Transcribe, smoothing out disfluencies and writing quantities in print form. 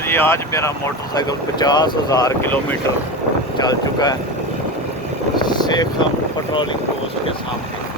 जी आज मेरा motorcycle 50,000 kilometre चल चुका है शेख पेट्रोलिंग पोस्ट के सामने।